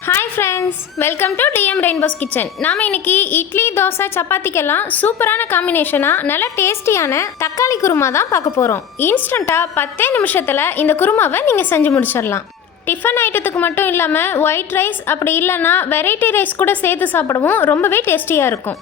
Hi friends, welcome to TM rainbows kitchen. நாம் இன்னைக்கு இட்லி, தோசை, சப்பாத்திக்கெல்லாம் சூப்பரான காம்பினேஷனாக நல்ல டேஸ்டியான தக்காளி குருமா தான் பார்க்க போகிறோம். இன்ஸ்டண்ட்டாக 10 நிமிஷத்தில் இந்த குருமாவை நீங்கள் செஞ்சு முடிச்சிடலாம். டிஃபன் ஐட்டத்துக்கு மட்டும் இல்லாமல் ஒயிட் ரைஸ் அப்படி இல்லைன்னா வெரைட்டி ரைஸ் கூட சேர்த்து சாப்பிடவும் ரொம்பவே டேஸ்டியாக இருக்கும்.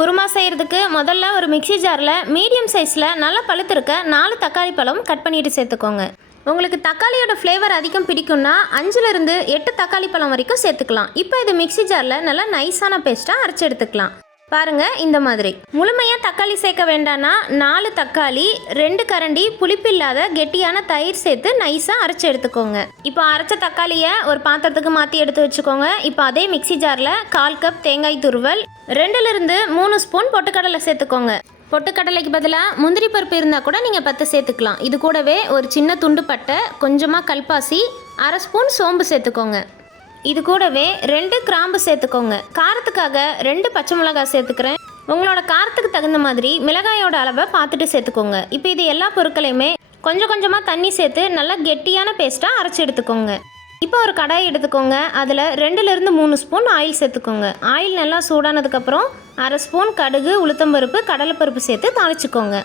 குருமா செய்கிறதுக்கு முதல்ல ஒரு மிக்சி ஜாரில் மீடியம் சைஸில் நல்லா பழுத்திருக்க 4 தக்காளி பழம் கட் பண்ணிட்டு சேர்த்துக்கோங்க. உங்களுக்கு தக்காளியோட ஃப்ளேவர் அதிகம் பிடிக்கும்னா 5லிருந்து 8 தக்காளி பழம் வரைக்கும் சேர்த்துக்கலாம். இப்போ இது மிக்சி ஜாரில் நல்லா நைஸான பேஸ்ட்டாக அரைச்சி எடுத்துக்கலாம். பாருங்கள், இந்த மாதிரி முழுமையாக தக்காளி சேர்க்க வேண்டாம்னா 4 தக்காளி 2 கரண்டி புளிப்பு இல்லாத கெட்டியான தயிர் சேர்த்து நைஸாக அரைச்சி எடுத்துக்கோங்க. இப்போ அரைச்ச தக்காளியை ஒரு பாத்திரத்துக்கு மாற்றி எடுத்து வச்சுக்கோங்க. இப்போ அதே மிக்சி ஜாரில் 1/4 கப் தேங்காய் துருவல், 2லிருந்து 3 ஸ்பூன் பொட்டுக்கடலை சேர்த்துக்கோங்க. பொட்டுக்கடலைக்கு பதிலாக முந்திரி பருப்பு இருந்தால் கூட நீங்கள் 10 சேர்த்துக்கலாம். இது கூடவே ஒரு சின்ன துண்டு பட்டை, கொஞ்சமாக கல்பாசி, 1/2 ஸ்பூன் சோம்பு சேர்த்துக்கோங்க. இது கூடவே 2 கிராம்பு சேர்த்துக்கோங்க. காரத்துக்காக 2 பச்சை மிளகாய் சேர்த்துக்கிறேன். உங்களோட காரத்துக்கு தகுந்த மாதிரி மிளகாயோட அளவை பார்த்துட்டு சேர்த்துக்கோங்க. இப்போ இது எல்லா பொருட்களையுமே கொஞ்சம் கொஞ்சமாக தண்ணி சேர்த்து நல்லா கெட்டியான பேஸ்ட்டாக அரைச்சி எடுத்துக்கோங்க. இப்போ ஒரு கடாய் எடுத்துக்கோங்க. அதில் 2லிருந்து 3 ஸ்பூன் ஆயில் சேர்த்துக்கோங்க. ஆயில் நல்லா சூடானதுக்கப்புறம் 1/2 ஸ்பூன் கடுகு, உளுத்தம்பருப்பு, கடலைப்பருப்பு சேர்த்து தாளிச்சுக்கோங்க.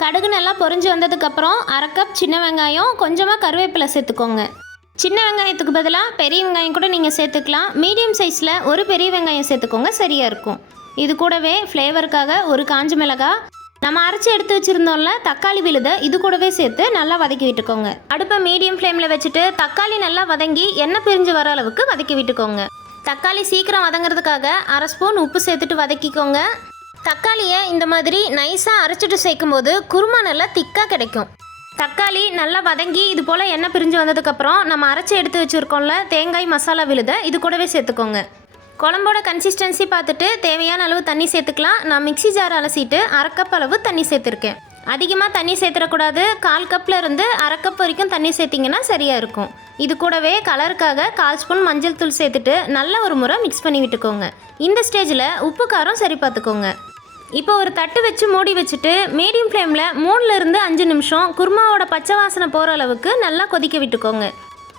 கடுகு நல்லா பொரிஞ்சு வந்ததுக்கப்புறம் 1/2 கப் சின்ன வெங்காயம், கொஞ்சமாக கருவேப்பிலை சேர்த்துக்கோங்க. சின்ன வெங்காயத்துக்கு பதிலாக பெரிய வெங்காயம் கூட நீங்கள் சேர்த்துக்கலாம். மீடியம் சைஸில் ஒரு பெரிய வெங்காயம் சேர்த்துக்கோங்க, சரியாக இருக்கும். இது கூடவே ஃப்ளேவருக்காக ஒரு காஞ்ச மிளகாய், நம்ம அரைச்சி எடுத்து வச்சுருந்தோம்ல தக்காளி விழுதை, இது கூடவே சேர்த்து நல்லா வதக்கி விட்டுக்கோங்க. அடுப்பை மீடியம் ஃப்ளேமில் வச்சுட்டு தக்காளி நல்லா வதங்கி எண்ணெய் பிரிஞ்சு வர அளவுக்கு வதக்கி விட்டுக்கோங்க. தக்காளி சீக்கிரம் வதங்கிறதுக்காக 1/2 ஸ்பூன் உப்பு சேர்த்துட்டு வதக்கிக்கோங்க. தக்காளியை இந்த மாதிரி நைஸாக அரைச்சிட்டு சேர்க்கும் போது குருமா நல்லா திக்காக கிடைக்கும். தக்காளி நல்லா வதங்கி இது போல் எண்ணெய் பிரிஞ்சு வந்ததுக்கப்புறம் நம்ம அரைச்சி எடுத்து வச்சுருக்கோம்ல தேங்காய் மசாலா விழுதை, இது கூடவே சேர்த்துக்கோங்க. குழம்போட கன்சிஸ்டன்சி பார்த்துட்டு தேவையான அளவு தண்ணி சேர்த்துக்கலாம். நான் மிக்சி ஜார் அலசிட்டு 1/2 கப் அளவு தண்ணி சேர்த்துருக்கேன். அதிகமாக தண்ணி சேர்த்துடக்கூடாது. 1/4 கப்லேருந்து 1/2 கப் வரைக்கும் தண்ணி சேர்த்திங்கன்னா சரியாக இருக்கும். இது கூடவே கலருக்காக 1/4 ஸ்பூன் மஞ்சள் தூள் சேர்த்துட்டு நல்லா ஒரு முறை மிக்ஸ் பண்ணி விட்டுக்கோங்க. இந்த ஸ்டேஜில் உப்பு காரம் சரி பார்த்துக்கோங்க. இப்போ ஒரு தட்டு வச்சு மூடி வச்சுட்டு மீடியம் ஃப்ளேமில் 3லிருந்து 5 நிமிஷம் குருமாவோட பச்சை வாசனை போகிற அளவுக்கு நல்லா கொதிக்க விட்டுக்கோங்க.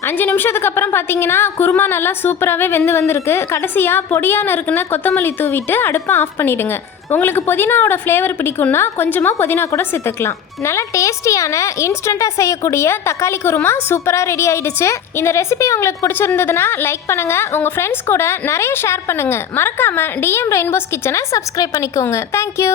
5 நிமிஷத்துக்கு அப்புறம் பார்த்தீங்கன்னா குருமா நல்லா சூப்பராகவே வந்திருக்கு. கடைசியாக பொடியாக நறுக்குன கொத்தமல்லி தூவிட்டு அடுப்பை ஆஃப் பண்ணிவிடுங்க. உங்களுக்கு புதினாவோட ஃப்ளேவர் பிடிக்கும்னா கொஞ்சமாக புதினா கூட சேர்த்துக்கலாம். நல்லா டேஸ்டியான இன்ஸ்டண்ட்டாக செய்யக்கூடிய தக்காளி குருமா சூப்பராக ரெடி ஆகிடுச்சு. இந்த ரெசிபி உங்களுக்கு பிடிச்சிருந்ததுன்னா லைக் பண்ணுங்கள், உங்கள் ஃப்ரெண்ட்ஸ் கூட நிறைய ஷேர் பண்ணுங்கள். மறக்காமல் டிஎம் ரெயின்போஸ் கிச்சனை சப்ஸ்கிரைப் பண்ணிக்கோங்க. தேங்க்யூ.